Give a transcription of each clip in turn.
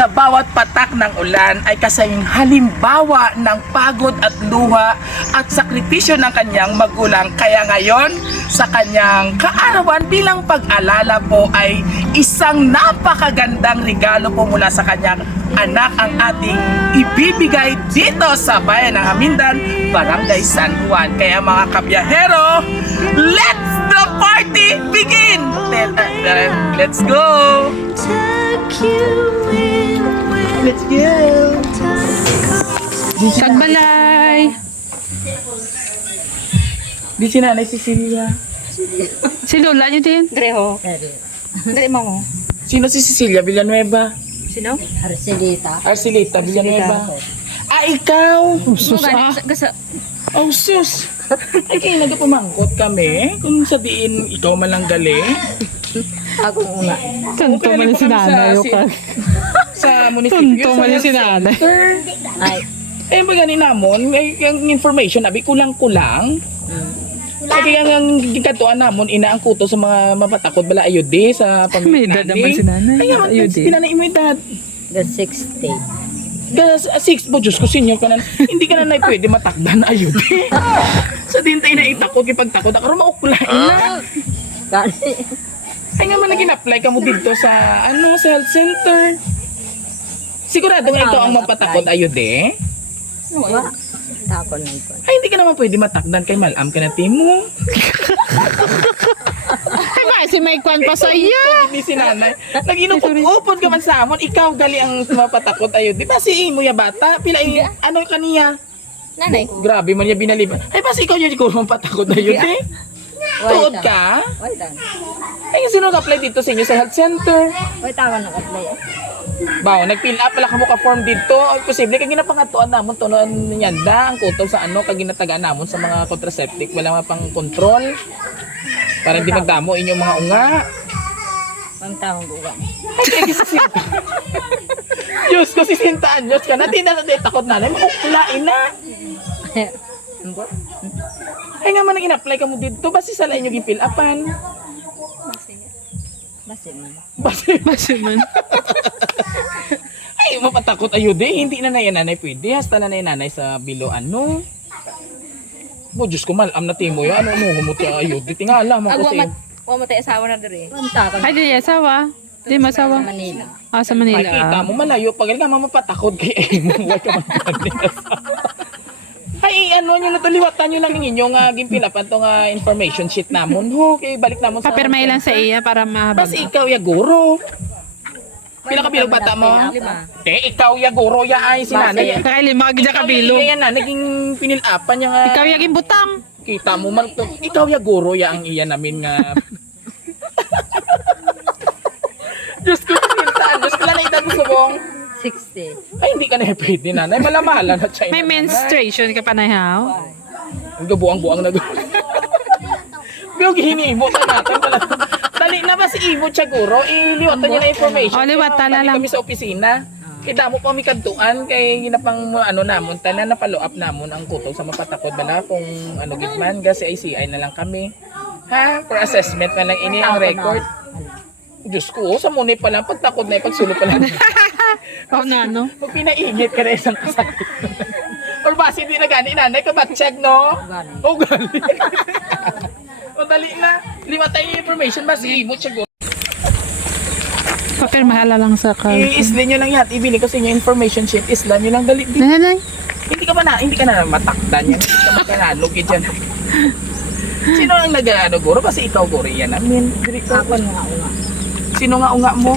Sa bawat patak ng ulan ay kasayang halimbawa ng pagod at luha at sakripisyo ng kanyang magulang. Kaya ngayon, sa kanyang kaarawan bilang pag-alala po ay isang napakagandang regalo po mula sa kanyang anak ang ating ibibigay dito sa bayan ng Hamindan, Barangay San Juan. Kaya mga kabiyahero, let the party begin! Let's go! Let's go! Kagbalay! Di si Nanay Cecilia. Si Lola niyo din? Greho. Dali mo. Sino si Cecilia Villanueva? Sino? Arcelita. Arcelita Villanueva. Ah, ikaw! Sus, ah. Oh, sus! Ay, kayo nagpumangkot kami. Kung sa diin, ikaw man lang gali. Ako nga. Tanto man si nanay. Sa munisipyo. Tanto man si nanay. Ay. Eh, ba ganin namon, yung information, abi, kulang-kulang. Kaya ang gikatuan namon, inaangkuto sa mga mapatakot bala ayudi sa May pamilya edad naman si nanay. Ay, naman, Ayudi. pinanay mo edad. The 60. Gas, 6 po, Diyos ko, senior ka na. Hindi ka na pwede matakdan na ayudi. Sa dintay na itakot, ipagtakot, ako mauklain na. Gani. Ay nga man na gina-apply ka mo dito sa, sa health center. Sigurado nga ikaw ang mapatakot ayudi. Wa. Tapon na ito. Ay, hindi ka naman pwede matakdan kay malam ka na timo. Ay ba, si may kwan pa sa iya. Hindi si nanay. Nag-inupot-upot ka man sa amon, ikaw gali ang mapatakot ayun. Di ba si Imo ya bata? Pila ano kaniya? Nanay. Grabe man niya binaliban. Ay, ba si ikaw yung siguro mapatakot ayun eh? Tuod ka? Wait lang. Ay, sino nag-apply dito sa inyo sa health center? Wait, tawag na apply. Bawo, nag-fill up pala ka mo ka-form dito. Ay, posible kag ginapangatuan namon to noon nyanda ang kutob sa ano kag ginatagaan namon sa mga contraceptive wala pang control. Para hindi magdamo inyong mga unga. Ang tawag uga. Ay, sisinta. Diyos ko, 60 anyos ka na. Di na takot na. Makuklain na. Ay nga man nang in-apply ka mo dito. Basi sa lain yung i-fill upan. Basi man. Basi man. Ay, mapatakot ayudi. Hindi na yan nanay pwede. Hasta na yan nanay sa bilo ano. Mo, Diyos ko, malam na timo yan. Ano, humuti ayudi. Tingala mo Agwa kasi. matay asawa na diri. Ang takon. Ay, di asawa. Di masawa. Manila. Ah, sa Makita Manila. mo malayo. Pag nga mapatakot kay Emo. Huwag ka magpapalita. Ay, ano nyo na to, liwatan nyo lang ninyo nga gimpilapan to nga information sheet namon. Ho, kay balik namon sa... Papirmay lang sa iya para mahabag. Bas ikaw ya guro. Pila ka bilog bata mo? 5. Ikaw ya guro ya ay si nanay. Kakailima ka gidya kabilo. Ikaw yan na, naging pinilapan niya nga. Ikaw yung butang. Kita mo man to. Ikaw ya guro ya ang iya namin nga. Diyos ko, pintaan. Diyos ko lang na edad mo subong. 60. Ay, hindi ka na pwede nanay. Malamahalan na siya. May menstruation ka pa na haw. Ang gabuang-buang na doon. Pero hinimo ka natin pala. Dali na ba si Ivo Chaguro? Iliwatan niya na information. O, liwatan na lang. Kami sa opisina. Kita mo pa kami kantuan kay ginapang ano namon tanan na follow up namon ang kuto sa mapatakod bala kung ano gitman kasi ICI na lang kami. Ha? For assessment na lang ini ang record. Diyos ko, sa muna pa lang pagtakod na pagsulo pa lang. O na, no? Pag pinaigit ka na isang kasakit. Or basi di na gani nanay ka check no? Gani. Oh, gali. O dali na. Lima tayo information ba si Ivo Chaguro? Papirmahala lang sa kal. I-isla nyo lang yan. Ibili ko sa inyo information sheet. Isla nyo lang. Dali. Nanay. Hindi ka na matakdan yan. Hindi ka makanalog yan. Sino ang nag-ano guro? Kasi ikaw guro yan. Diri ko. Ako nga uga. Sino nga unga mo?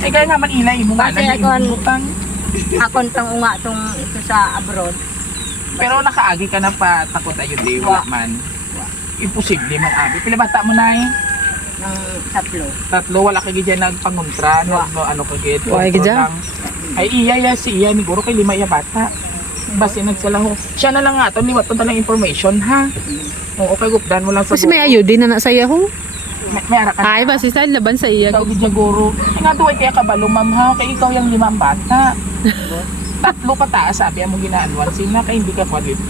Ay kaya nga man inay mo nga. Kasi Nag-imutan. Akon tang unga tong ito sa abroad. Pero nakaagi ka na pa takot ayo di wala man. Imposible man abi. Pila bata mo na Ng tatlo. Tatlo wala kay gidya nagpangontra no ano kay gid. Wala gidya? Ay iya si iya ni guro kay lima ya bata. Basi nagsalaho. Siya na lang nga to liwat to lang information ha. Oo kay gupdan mo lang sa Mas may ayudi na na sa iya ho. may ara ka. Ay, basi sa laban sa iya. Ikaw gidya guro. Ay nga duway kaya kabalo ma'am ha kay ikaw yung limang bata. Tatlo pa taas sabi mo ginaanwan sina kay hindi ka kwalit.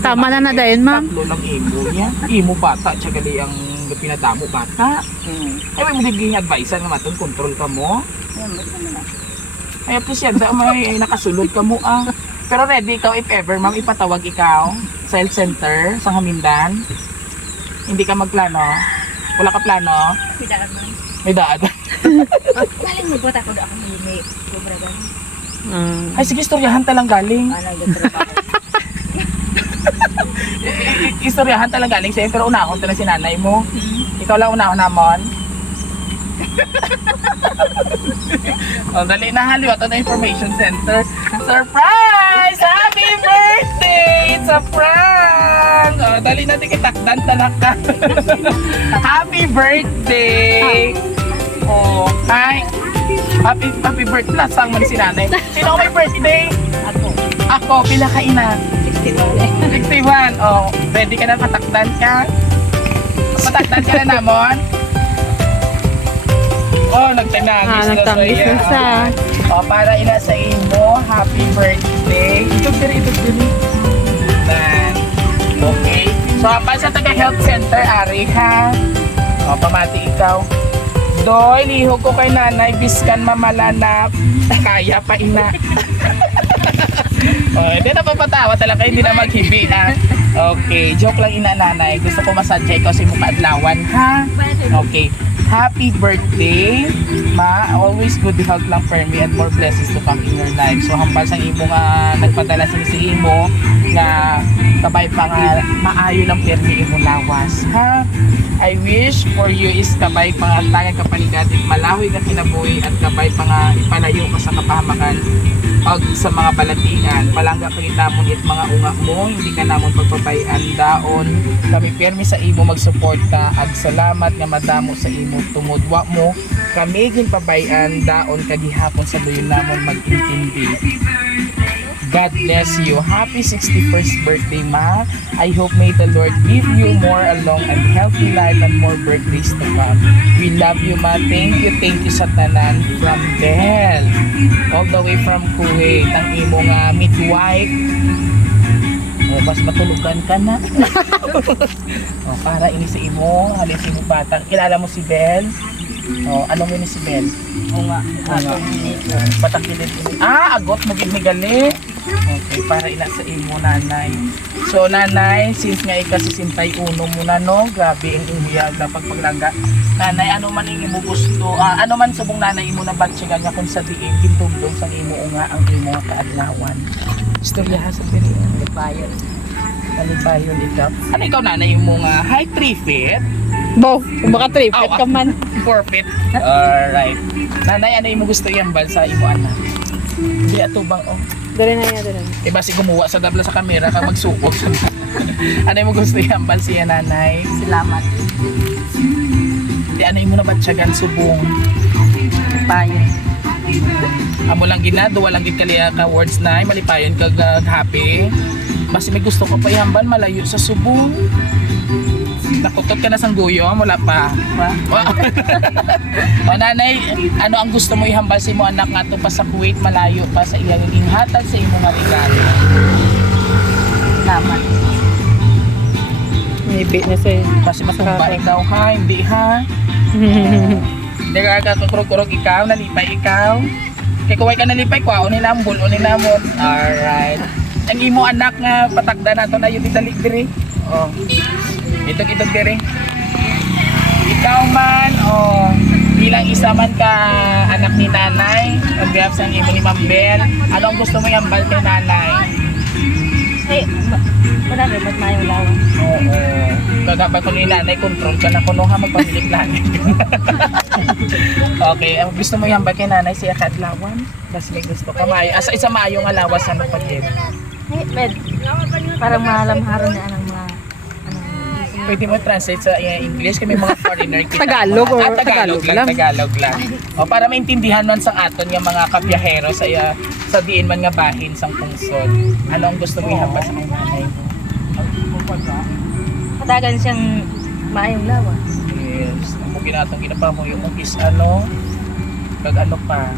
Tama na na dayon, ma'am. Tatlo lang imo niya. Imo bata tsaka gali ang pinadamo bata. Ay may mo giging advice nga matong control ka mo. Ayun, ba't naman na? Ay, appreciate da, may nakasulod ka mo ah. Pero ready ikaw if ever, ma'am, ipatawag ikaw sa health center sa Hamindan. Hindi ka magplano? Wala ka plano? Pidaan man. May daan. Galing mo ba ako da ako may sobra galing. Ay, sige, istoryahan talang galing. Ano nagtrabaho. Istoryahan talang galing sa'yo, pero unahon ta na si nanay mo. Ikaw lang unahon namon. Oh, dali na haliwa to na information center. Surprise! Happy birthday! It's a prank! Oh, dali na tikitakdan talak ka. Happy birthday! Oh, hi! Happy birthday! Lasang man si nanay. Sino may birthday? Ako. Ako, pila ka ina? 61. 61. Oh, ready ka na patakdan ka? Patakdan ka na namon? Oh, nagtanagis na nagtangis sa'yo. na sa. Oh, para ina sa imo, happy birthday. Ito diri. Nan. Okay. So, pa sa taga health center, Ari ha. Oh, pamati ikaw. Doy, lihog ko kay nanay, biskan mamalanap. Kaya pa ina. Oh, hindi na papatawa talaga, hindi na maghibi ha. Okay, joke lang ina nanay. Gusto ko masadya ikaw sa imong kaadlawan ha. Okay. Happy birthday, ma. Always good health lang for me and more blessings to come in your life. So, hambal sa imo nga nagpadala sa imo nga kabay pa nga maayo lang permi imo lawas. Ha? I wish for you is kabay pa nga tangang kapaligat at malawi ka kinabuhi at kabay pa nga ipalayo ka sa kapahamakan og sa mga balatian. Palangga pa kita mo it mga unga mo, hindi ka namon pagpabayaan daon. Kami permi sa imo magsuporta ag salamat nga madamo sa imo tumudwa mo. Kami ginpabayan daon kagihapon sa duyon namon magintindi. God bless you. Happy 61st birthday, ma. I hope may the Lord give you more a long and healthy life and more birthdays to come. We love you, ma. Thank you sa tanan from Bell. All the way from Kuwait. Ang imo nga midwife. O, mas matulugan ka na. O, para ini sa imo, halin sa imo bata. Kilala mo si Bell? O, ano mo ni si Bell? Unga. Ano? Patakilin. Ah, agot mo gid ni gali. Okay, para ina sa imo nanay. So nanay, since nga ika-61 mo na no, grabe ang imuyag na pagpaglaga. Nanay, ano man ang imo gusto? Ano man subong nanay imo na batchigan nga kung sa diin gintugdong sa imo nga ang imo nga kaadlawan. Istoryahan sa pili. Bayan. Alibayon ikaw. Ano ikaw nanay mo nga high 3 feet? Bo, kung baka tripet ka man. 4 feet. Alright. Nanay, ano imo gusto iyambal sa imo anak? Di ato bang oh. Dari na yan, dari na. Iba si gumawa sa dabla sa kamera kang magsukot. Ano mo gusto iyambal siya nanay? Salamat. Di ano mo na batsyagan subong. Bayan. Amo lang ginado, walang gid kaliya ka words na malipayon kag happy. Basta may gusto ko pa ihambal malayo sa subong. Nakutot ka na sang guyo, wala pa. O nanay, ano ang gusto mo ihambal sa imo anak nga to pa sa Kuwait, malayo pa sa iyang inghatag sa imo nga regalo? Salamat. Maybe na sa'yo. Kasi matumba ikaw ha, hindi ha? Hindi ka kakurog-kurog ikaw, nalipay ikaw. Kaya kuway ka nalipay, kwao nila ang bulo nila mo. Alright. Ang imo anak nga patagda na to na yung italik diri. Oh. Itog diri. Ikaw man, oh, bilang isa man ka anak ni nanay, on behalf sa imo ni Ma'am Bell, ano ang gusto mo ihambal kay nanay? Eh, wala rin, ba't mayong lawan? Oo. Kagabay ko ni nanay, control ka na kuno ha, magpamilik langit. Okay, ang gusto mo ihambal kay nanay siya kaadlawan? Basta may gusto ka, maayo. Asa isa maayo nga lawas sa napagid. Eh, med. Parang malamharon na ang mga Pwede mo translate sa English kami mga foreigner kita. Tagalog or Tagalog lang, Tagalog lang. O para maintindihan man sang aton nga mga kabiyahero sa diin man nga bahin sang pungsod. Ano ang gusto mo ihambal sa kanyang nanay mo? Patagan siyang maayong lawas. Yes. Ang ginatong ginapa mo yung is ano, kag ano pa,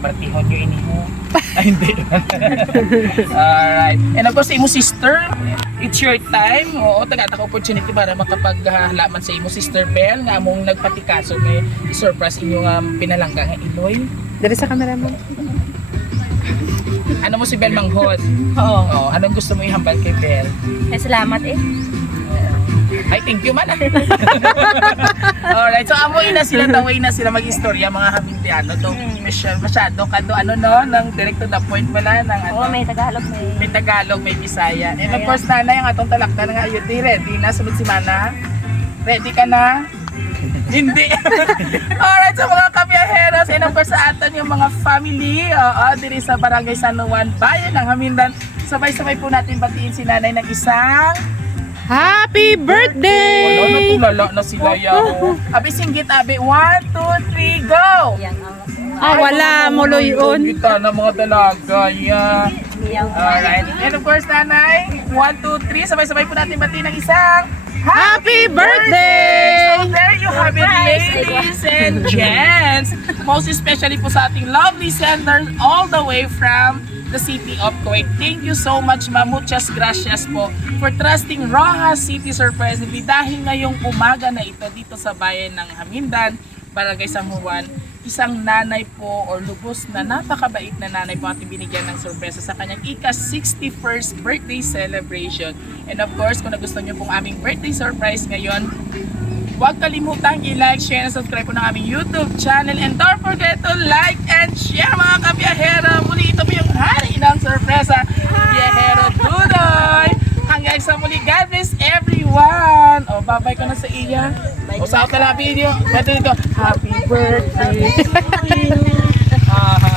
partihon yung iniho. Ay, hindi. Alright. And of course, sa imo sister, it's your time. Oo, tagatang opportunity para makapaghalaman sa imo sister Bell nga among nagpatikaso may surprise inyo nga pinalangga nga Iloy. Dari sa camera mo. Ano mo si Bel Manghod? Oo. Oh, anong gusto mo ihambal kay Bel? Salamat eh. Ay, thank you man. Alright, so amoy na sila, taway na sila mag-istorya mga Hamindiano. Do, masyado ka do, ano no, ng direct to the point wala, ng ano. Oo, may Tagalog, May Tagalog, may Bisaya. And of course, nanay, ang atong talakta na nga, ayun, ready na, sunod si Mana. Ready ka na? Hindi. Alright, so mga kabiyaheros, and of course sa atin yung mga family, diri sa Barangay San Juan, Bayan ng Hamindan. Sabay-sabay po natin batiin si nanay ng isang Happy birthday! wala na tulala na sila yaw. Abi singgit, abi, 1, 2, 3, go! Yang ang Ah, wala mo lo yun. Kita na mga dalaga, yeah. yang Alright, and of course nanay, 1, 2, 3, sabay-sabay po natin batiin ng isang Happy birthday! So there you have it, ladies and gents. Most especially po sa ating lovely senders all the way from the city of Kuwait. Thank you so much, ma'am. Muchas gracias po for trusting Rojas City surprisingly dahil ngayong umaga na ito dito sa bayan ng Hamindan, Barangay San Juan, isang nanay po or lubos na napakabait na nanay po ating binigyan ng sorpresa sa kanyang ika-61st birthday celebration. And of course, kung nagustuhan niyo pong aming birthday surprise ngayon, huwag kalimutang i-like, share, and subscribe po ng aming YouTube channel. And don't forget to like and share mga kabiyahero. Muli ito po yung hari ng sorpresa. Biyahero Dudoy! Hanggang sa muli, God bless everyone! O, babay ko na sa iya. O, sa ako na video. Ito dito, happy birthday to you.